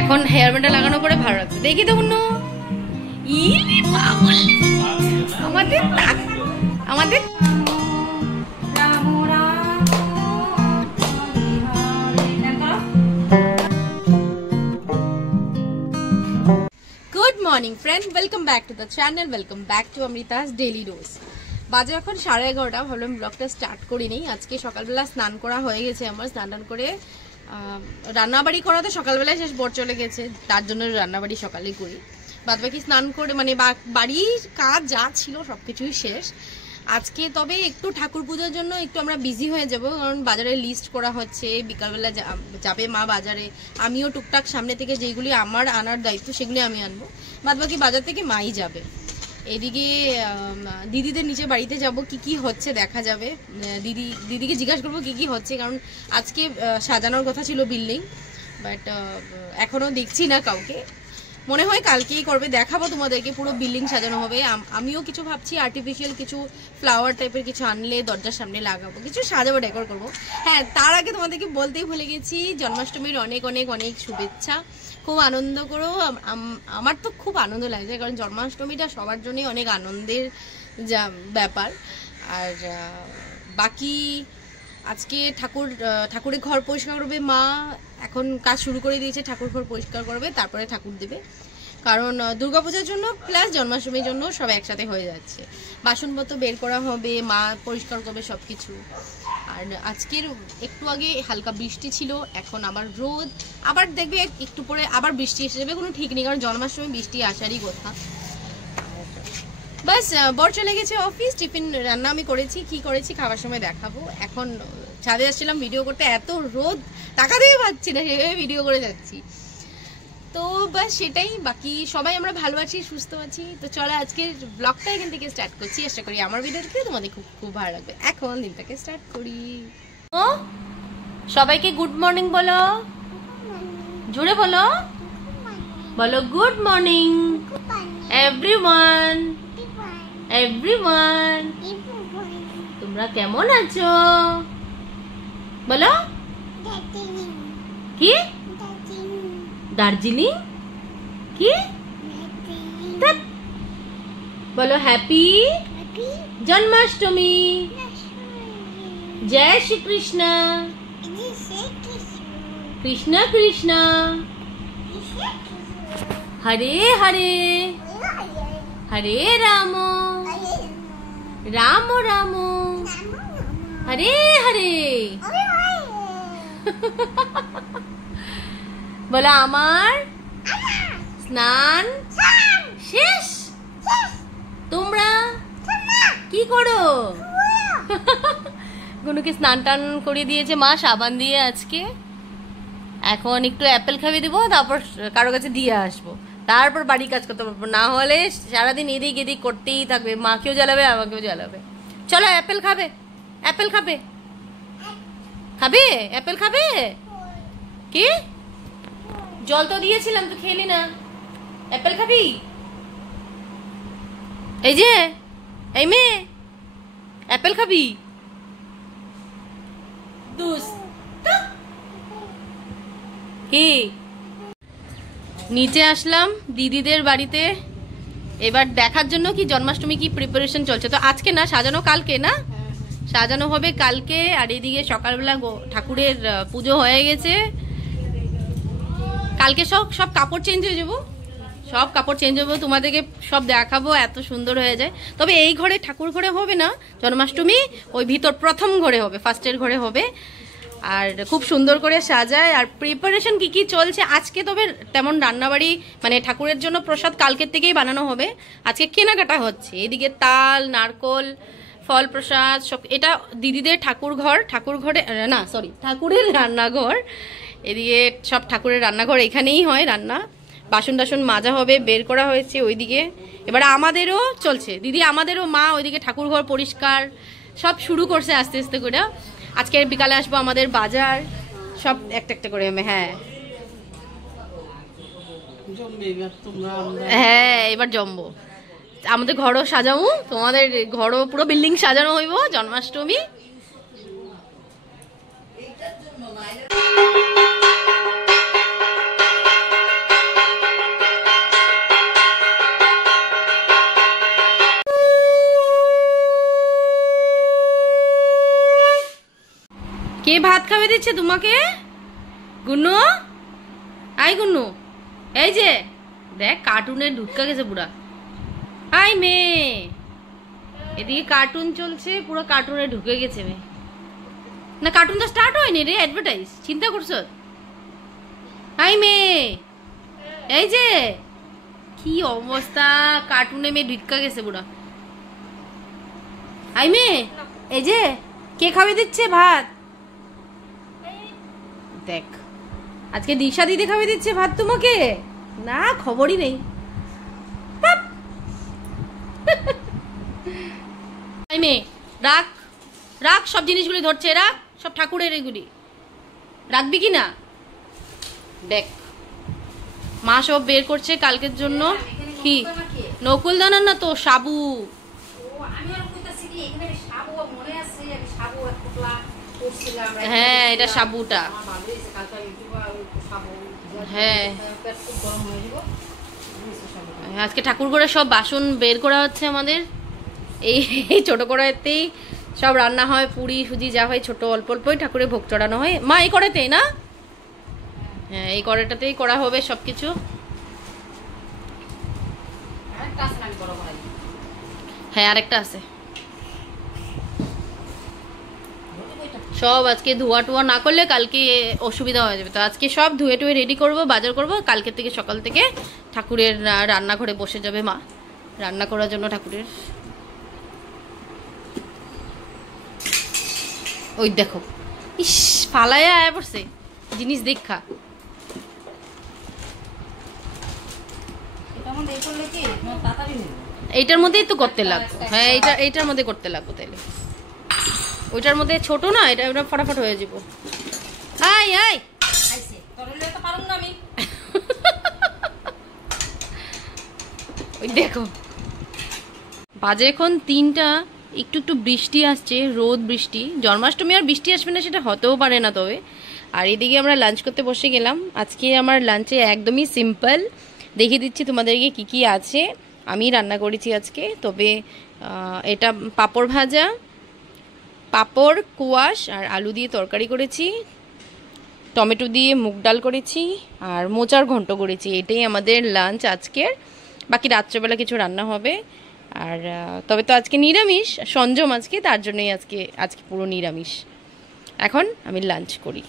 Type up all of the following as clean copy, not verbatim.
এখন হেয়ার ব্যান্ডটা লাগানোর পরে ভালো লাগছে। দেখি তো অন্য আমাদের আমাদের good morning friend, welcome back to the channel, welcome back to Amrita's daily dose. বাজে এখন 11:30, ভাবলাম ব্লগটা স্টার্ট করি নেই। আজকে সকালবেলা স্নান করা হয়ে গেছে আমার, স্নান করে রান্নাবাড়ি করা তো সকালবেলায় শেষ, বর চলে গেছে, তার জন্য রান্নাবাড়ি সকালেই করি। বাদ বাকি স্নান করে মানে বাড়ির কাজ যা ছিল সবকিছুই শেষ আজকে। তবে একটু ঠাকুর পূজার জন্য একটু আমরা বিজি হয়ে যাব, কারণ বাজারে লিস্ট করা হচ্ছে, বিকালবেলা যাবে মা বাজারে, আমিও টুকটাক সামনে থেকে যেগুলি আমার আনার দায়িত্ব সেগুলি আমি আনবো, বাদ বাকি বাজার থেকে মাই যাবে। এদিকে দিদিদের নিচে বাড়িতে যাব, কি কি হচ্ছে দেখা যাবে। দিদিকে জিজ্ঞাসা করবো কি কি হচ্ছে, কারণ আজকে সাজানোর কথা ছিল বিল্ডিং, বাট এখনো দেখছি না কাউকে, মনে হয় কালকেই করবে। দেখাবো তোমাদেরকে, পুরো বিল্ডিং সাজানো হবে। আমিও কিছু ভাবছি আর্টিফিশিয়াল কিছু ফ্লাওয়ার টাইপের কিছু আনলে দরজার সামনে লাগাবো, কিছু সাজাবো, ডেকোর করবো। হ্যাঁ, তার আগে তোমাদেরকে বলতেই ভুলে গেছি, জন্মাষ্টমীর অনেক অনেক অনেক শুভেচ্ছা। খুব আনন্দ করো, আমার তো খুব আনন্দ লাগছে, কারণ জন্মাষ্টমীটা সবার জন্যই অনেক আনন্দের যা ব্যাপার। আর বাকি আজকে ঠাকুরের ঘর পরিষ্কার করবে মা, এখন কাজ শুরু করে দিয়েছে, ঠাকুর ঘর পরিষ্কার করবে, তারপরে ঠাকুর দেবে, কারণ দুর্গাপূজার জন্য প্লাস জন্মাষ্টমীর জন্য সব একসাথে হয়ে যাচ্ছে। বাসনপত্র বের করা হবে, মা পরিষ্কার করবে সব কিছু। আর আজকের একটু আগে হালকা বৃষ্টি ছিল, এখন আবার রোদ, আবার দেখবে একটু পরে আবার বৃষ্টি এসে যাবে, কোনো ঠিক নেই, কারণ জন্মাষ্টমী বৃষ্টি আসারই কথা। বাস বর চলে গেছে অফিস, টিফিন রান্না আমি করেছি, কি করেছি খাবার সময় দেখাবো। এখন ছাদে আসছিলাম ভিডিও করতে, এত রোদ টাকা দিয়ে পাচ্ছি না, সেভাবে ভিডিও করে যাচ্ছি। তো বাস সেটাই, বাকি সবাই আমরা ভালো আছি, সুস্থ আছি। তো চলো আজকের ব্লগটা এখান থেকে স্টার্ট করছি, আশা করি আমার ভিডিওটা তোমাদের খুব খুব ভালো লাগবে। এখন দিনটাকে স্টার্ট করি। ও সবাইকে গুড মর্নিং বলো, জোরে বলো, বলো গুড মর্নিং এভরিওয়ান, এভরিওয়ান। তোমরা কেমন আছো বলো। কি দার্জিলিং কি বলো, হ্যাপি জন্মাষ্টমী, জয় শ্রী কৃষ্ণ, কৃষ্ণ কৃষ্ণ হরে হরে, হরে রাম রাম রাম হরে হরে। বলো আমার স্নান শেষ, তোমরা কি করো? গুনুকে স্নান টান করিয়ে দিয়েছে মা সাবান দিয়ে আজকে। এখন একটু অ্যাপেল খাইয়ে দিব, তারপর কারো কাছে দিয়ে আসবো, তারপর বাড়ি কাজ করতে পারবো, না হলে সারাদিন এদিক এদিক করতেই থাকবে, মাকেও জ্বালাবে আমাকেও জ্বালাবে। চলো অ্যাপেল খাবে, অ্যাপেল খাবে, খাবে অ্যাপেল খাবে। কি জল তো দিয়েছিলাম, তো খেলি না, অ্যাপেল খাবি? এই যে এই মেয়ে, অ্যাপেল খাবি? কি নিচে আসলাম দিদিদের বাড়িতে এবার দেখার জন্য কি জন্মাষ্টমী কি প্রিপারেশন চলছে। তো আজকে না সাজানো, কালকে না সাজানো হবে কালকে। আর এদিকে সকালবেলা ঠাকুরের পুজো হয়ে গেছে, কালকে সব কাপড় চেঞ্জ হয়ে যাবো, সব কাপড় চেঞ্জ হবো, তোমাদেরকে সব দেখাবো, এত সুন্দর হয়ে যায়। তবে এই ঘরে ঠাকুর ঘরে হবে না জন্মাষ্টমী, ওই ভিতর প্রথম ঘরে হবে, ফার্স্টের ঘরে হবে। আর খুব সুন্দর করে সাজায়। আর প্রিপারেশন কি কি চলছে আজকে, তবে তেমন রান্নাবাড়ি মানে ঠাকুরের জন্য প্রসাদ কালকের থেকেই বানানো হবে, আজকে কেনাকাটা হচ্ছে। এদিকে তাল নারকল ফল প্রসাদ সব, এটা দিদিদের ঠাকুর ঘরে না সরি ঠাকুরের রান্নাঘর। এদিকে সব ঠাকুরের রান্নাঘর, এখানেই হয় রান্না, বাসন টাসন মাজা হবে, বের করা হয়েছে ওইদিকে। এবার আমাদেরও চলছে, দিদি আমাদেরও মা ওইদিকে ঠাকুর ঘর পরিষ্কার সব শুরু করছে আস্তে আস্তে করে। আজকে বিকালে আসবো আমাদের বাজার, সব একটা একটা করে। হ্যাঁ হ্যাঁ এবার জমবো, আমাদের ঘরও সাজাবো, তোমাদের ঘরও পুরো বিল্ডিং সাজানো হইব জন্মাষ্টমী। কে ভাত খাবে দিচ্ছে তোমাকে? গুন্নু, আই গুন্নু, এই যে দেখ কার্টুনে ঢুকা গেছে পুরা। আই মেয়ে, এদিকে কার্টুন চলছে, পুরো কার্টুনে ঢুকে গেছে মেয়ে। না কার্টুন তো স্টার্ট হয়নি রে, অ্যাডভার্টাইজ চিন্তা করছো? আই মেয়ে, এই যে কি অবস্থা, কার্টুনে মেয়ে ঢুকা গেছে পুরা। আই মেয়ে, এই যে কে খাবে দিচ্ছে ভাত? দেখ আজকে দিশা দিদি খাবে দিচ্ছে ভাত তোমাকে? না খবরই নেই। আই মেয়ে রাখ রাখ, সব জিনিসগুলি ধরছে, রাখ সব ঠাকুরের এগুলি, রাখবি কি না? দেখ মা সব বের করছে কালকের জন্য। কি নকুল দানা না তো সাবু। হ্যাঁ এটা সাবুটা। হ্যাঁ আজকে ঠাকুর ঘরে সব বাসন বের করা হচ্ছে আমাদের। এই ছোট কড়াইতেই সব রান্না হয়, পুরি সুজি যা হয় ছোট অল্প অল্পই ঠাকুরে ভোগ চড়ানো হয়। মা এই কড়াইতেই না? হ্যাঁ এই কড়াইটাতেই করা হবে সবকিছু। হ্যাঁ আরেকটা আছে। সব আজকে ধোয়া টোয়া না করলে কালকে অসুবিধা হয়ে যাবে, তো আজকে সব ধুয়ে টুয়ে রেডি করব, বাজার করব। কালকে থেকে সকাল থেকে ঠাকুরের রান্নাঘরে বসে যাবে মা রান্না করার জন্য ঠাকুরের। ওই দেখো ইস ফালায়া আয়া পড়ছে জিনিস দেখা। এইটার মধ্যেই তো করতে লাগবে। হ্যাঁ এইটার মধ্যে করতে লাগবো, তাইলে ওইটার মধ্যে ছোট না, এটা ফটাফট হয়ে যাব। আই আই ওই দেখো বাজে এখন 3টা, একটু একটু বৃষ্টি আসছে, রোদ বৃষ্টি। জন্মাষ্টমী আর বৃষ্টি আসবে না সেটা হতেও পারে না। তবে আর এদিকে আমরা লাঞ্চ করতে বসে গেলাম। আজকে আমার লাঞ্চে একদমই সিম্পল, দেখিয়ে দিচ্ছি তোমাদেরকে কি কি আছে। আমি রান্না করেছি আজকে, তবে এটা পাঁপড় ভাজা, পাঁপড় কোয়াশ আর আলু দিয়ে তরকারি করেছি, টমেটো দিয়ে মুগ ডাল করেছি আর মোচার ঘন্ট করেছি। এটাই আমাদের লাঞ্চ আজকের। বাকি রাত্রেবেলা কিছু রান্না হবে। আর তবে তো আজকে নিরামিষ সঞ্জম আজকে, তার জন্যই আজকে পুরো নিরামিষ। এখন আমি লাঞ্চ করি।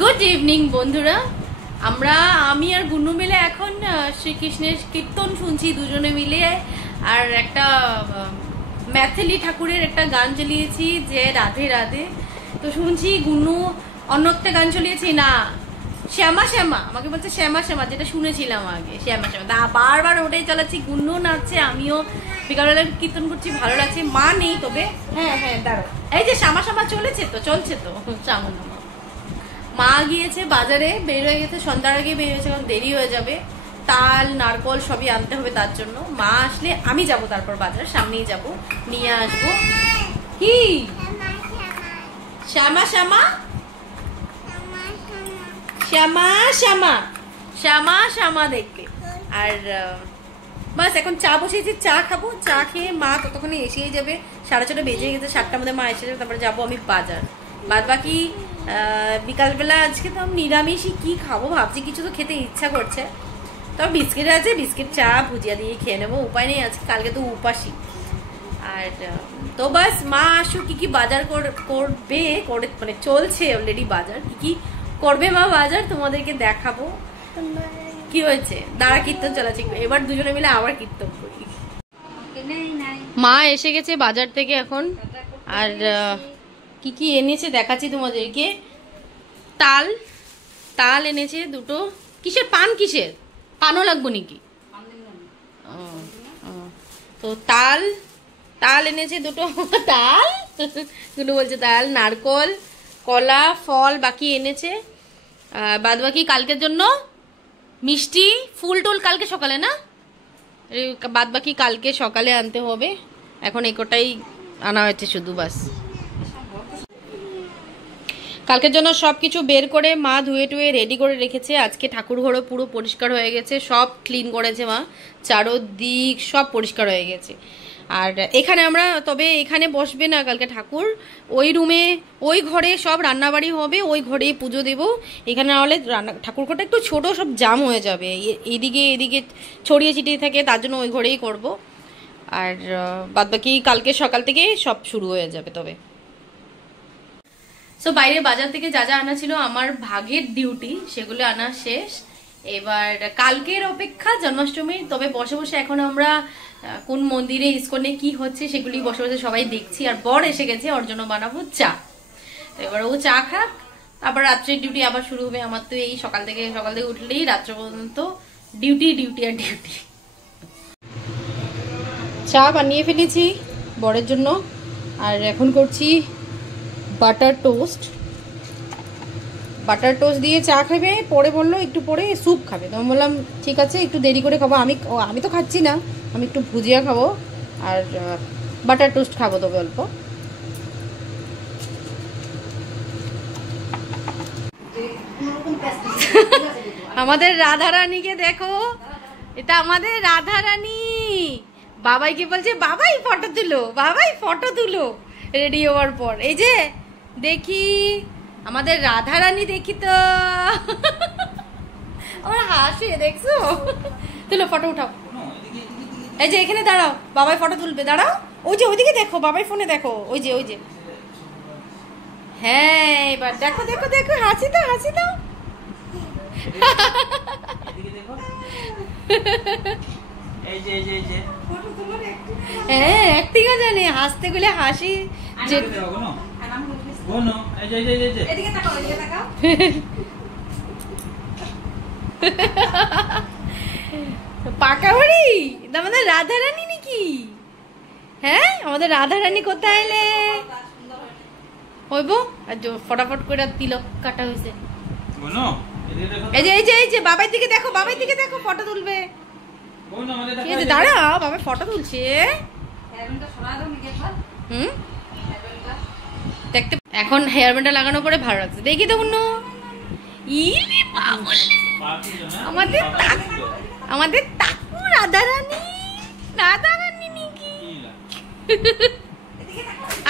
গুড ইভিনিং বন্ধুরা, আমি আর গুন্নু মিলে এখন শ্রীকৃষ্ণের কীর্তন শুনছি দুজনে মিলে। আর একটা ম্যাথিলি ঠাকুরের একটা গান চালিয়েছি যে রাধে রাধে, তো শুনছি। গুন্নু অন্য একটা গান চালিয়েছি না, শ্যামা শ্যামা, আমাকে বলছে শ্যামা শ্যামা, যেটা শুনেছিলাম আগে শ্যামা শ্যামা। বারবার ওটাই চালাচ্ছি, গুন্নু নাচছে, আমিও বিকালবেলা কীর্তন করছি, ভালো লাগছে। মা নেই তবে, হ্যাঁ হ্যাঁ দাঁড়ো, এই যে শ্যামা শ্যামা চলছে তো চামুন। মা গিয়েছে বাজারে, বের হয়ে গেছে, সন্ধ্যার আগে বের হয়েছে, কারণ দেরি হয়ে যাবে। তাল নারকল সবই আনতে হবে, তার জন্য মা আসলে আমি যাব, তারপর বাজার সামনেই যাব, নিয়ে আসবো। কি শ্যামা শ্যামা শ্যামা শ্যামা শ্যামা শ্যামা দেখবে। আর বাস এখন চা বসিয়েছি, চা খাবো। চা খেয়ে মা ততক্ষণে এসেই যাবে, 6:30 বেজে গেছে, 7টার মধ্যে মা এসে যাবে, তারপরে যাবো আমি বাজার। বাদ বাকি বিকালবেলা আজকে তো আমি নিরামিষই, কি খাবো ভাবছি, কিছু তো খেতে ইচ্ছা করছে। তবে বিস্কিট আছে, বিস্কিট চা ভুজিয়া দিয়ে খেয়ে নেবো, উপায় নেই আজকে, কালকে তো উপাসী। আর তো বাস মা আসুক, কি কি বাজার করবে, মানে চলছে অলরেডি বাজার, কি কি করবে মা বাজার তোমাদেরকে দেখাবো। কি হয়েছে দাঁড়া, কীর্তন চালাচ্ছি, এবার দুজনে মিলে আবার কীর্তন করি। মা এসে গেছে বাজার থেকে এখন। আর কি কি এনেছে দেখাচ্ছি তোমাদেরকে। তাল এনেছে দুটো। কিসের পান, কিসের পানও লাগবো নাকি? তো তাল এনেছে দুটো, তাল দুটো বলছে, তাল নারকল কলা ফল বাকি এনেছে। বাদ বাকি কালকের জন্য মিষ্টি ফুল টুল কালকে সকালে, না বাদ বাকি কালকে সকালে আনতে হবে। এখন এটাই আনা হয়েছে শুধু, বাস। কালকের জন্য সবকিছু বের করে মা ধুয়ে টুয়ে রেডি করে রেখেছে। আজকে ঠাকুর ঘরও পুরো পরিষ্কার হয়ে গেছে, সব ক্লিন করেছে মা, চারোদিক সব পরিষ্কার হয়ে গেছে। আর এখানে আমরা তবে এখানে বসবে না কালকে ঠাকুর, ওই রুমে ওই ঘরে সব রান্নাবাড়ি হবে, ওই ঘরেই পুজো দেব। এখানে না হলে ঠাকুর ঘরটা একটু ছোট, সব জাম হয়ে যাবে, এদিকে এদিকে ছড়িয়ে ছিটিয়ে থাকে, তার জন্য ওই ঘরেই করব। আর বাদবাকি কালকে সকাল থেকে সব শুরু হয়ে যাবে। তবে সো বাইরে বাজার থেকে যা যা আনা ছিল আমার ভাগের ডিউটি, সেগুলো আনা শেষ। এবার কালকের অপেক্ষা জন্মাষ্টমীর। তবে বসে বসে এখন আমরা কোন মন্দিরে ইসকনে কি হচ্ছে সেগুলি বসে বসে সবাই দেখছি। আর বর এসে গেছে, ওর জন্য বানাবো চা। তো এবার ও চা খাক, আবার রাত্রের ডিউটি আবার শুরু হবে। আমার তো এই সকাল থেকে উঠলেই রাত্র পর্যন্ত ডিউটি ডিউটি আর ডিউটি। চা বানিয়ে ফেলেছি বরের জন্য, আর এখন করছি বাটার টোস্ট। বাটার টোস্ট দিয়ে চা খাবে, পরে বললো একটু পরে স্যুপ খাবে। তো আমি বললাম ঠিক আছে, একটু দেরি করে খাবো। আমি তো খাচ্ছি না, আমি একটু ভুজিয়া খাবো আর বাটার টোস্ট খাবো তবে অল্প। আমাদের রাধারানীকে দেখো, এটা আমাদের রাধারানী। বাবাইকে বলছে বাবাই ফটো তুলো, বাবাই ফটো তুলো রেডি হওয়ার পর। এই যে দেখি আমাদের রাধারানী, দেখি তো আমার হাসি দেখছো। তুলো, ফটো উঠাও। এই যে এখানে দাঁড়াও, বাবাই ফটো তুলবে, দাঁড়াও। ওই যে ওইদিকে দেখো, বাবাই ফোনে দেখো, ওই যে ওই যে। হ্যাঁ এবার দেখো দেখো দেখো, হাসি দাও হাসি দাও। হ্যাঁ অ্যাক্টিংও জানে, হাসতে গেলে হাসি যে পাকা বাড়ি। আমাদের রাধারানী নাকি? হ্যাঁ আমাদের রাধারানী কোথায় এলে হইব। আর ফটাফট করে তিলক কাটা হয়েছে। এই যে এই যে এই যে বাবার দিকে দেখো, বাবার দিকে দেখো, ফটো তুলবে। দাঁড়াও, বাবা ফটো তুলছে। দেখতে এখন হেয়ার ব্যান্ডটা লাগানোর পরে ভালো লাগছে, দেখি তো অন্য। আমাদের তাকু রাধারানী, রাধারানী নাকি?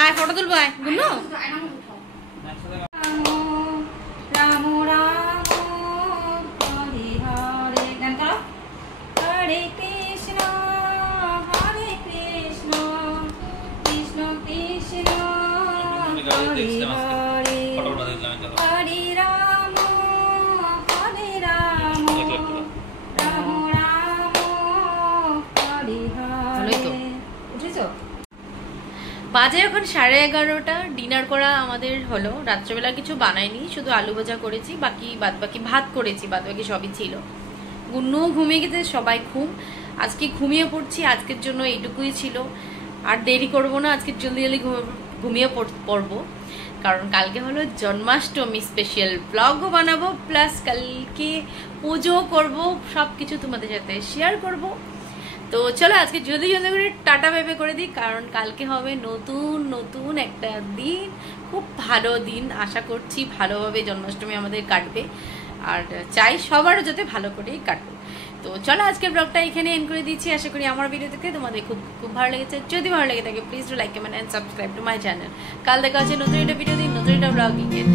আয় ফটো তুলবো, আয় গুনো। রাম রাম হরে হরে, গান করো। হরে কৃষ্ণ হরে কৃষ্ণ কৃষ্ণ কৃষ্ণ হরে হরে, হরে রাম হরে রাম রাম রাম হরে হরে। উঠেছো? বাজে এখন 11:30। ডিনার করা আমাদের হলো। রাত্রেবেলা কিছু বানাইনি, শুধু আলু ভাজা করেছি, বাদবাকি ভাত করেছি, বাদবাকি সবই ছিল। গুন্নু ঘুমিয়ে গেছে, সবাই আজকে ঘুমিয়ে পড়ছি। আজকের জন্য এইটুকুই ছিল, আর দেরি করব না, আজকে জলদি জলদি ঘুমিয়ে পড়বো। কারণ কালকে হলো জন্মাষ্টমী, স্পেশাল ব্লগও বানাবো, প্লাস কালকে পুজো করব, সবকিছু তোমাদের সাথে শেয়ার করব। তো চলো আজকে জলদি জলদি করে টাটা বেবে করে দিই, কারণ কালকে হবে নতুন একটা দিন, খুব ভালো দিন। আশা করছি ভালোভাবে জন্মাষ্টমী আমাদের কাটবে, আর চাই সবারও যাতে ভালো করেই কাটবে। তো চলো আজকের ব্লগটা এখানে এন্ড করে দিচ্ছি। আশা করি আমার ভিডিও থেকে তোমাদের খুব খুব ভালো লেগেছে। যদি ভালো লেগে থাকে please do like, comment and subscribe to my channel. কাল দেখা হচ্ছে নতুন একটা ভিডিও দিন, নতুন একটা ব্লগিং এর।